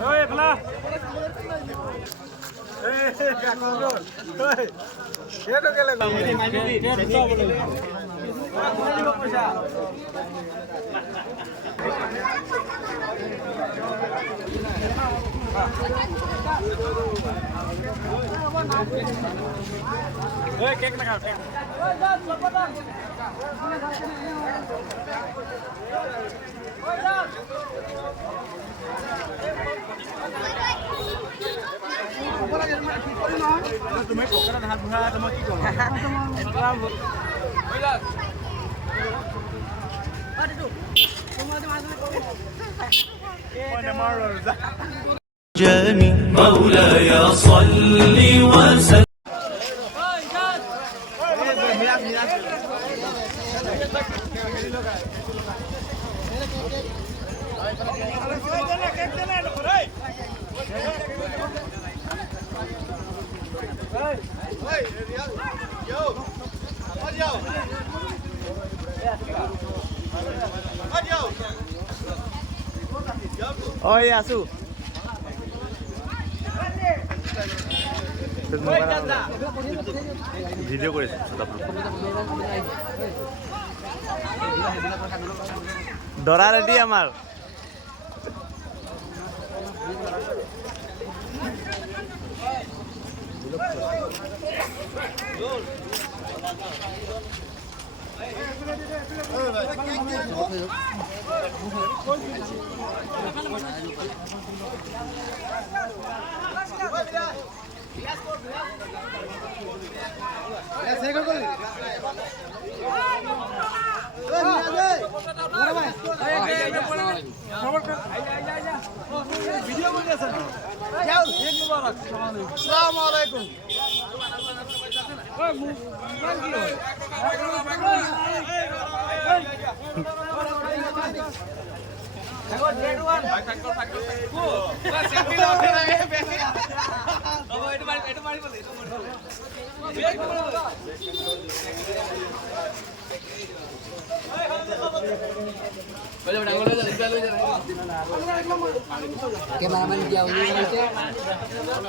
Oi, Bla. Cake লাগাও cake তুমি পকেটত হাত ভৰা তোমাক কি কম جاني مولاي صل وسلم Oi, asu. ভিডিও করেছে দরা রেডি আমার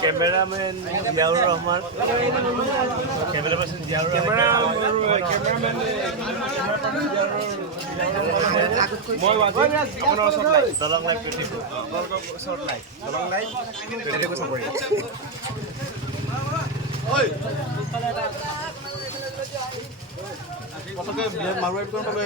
cameraman Ziaur Rahman cameraman Ziaur cameraman মই আজি আপোনাৰ শট লাইট দলং লাইট পেটিব শট লাইট দলং লাইট পেটিব সপৰি ওই পতকে মাৰুৱাইট কোন পালে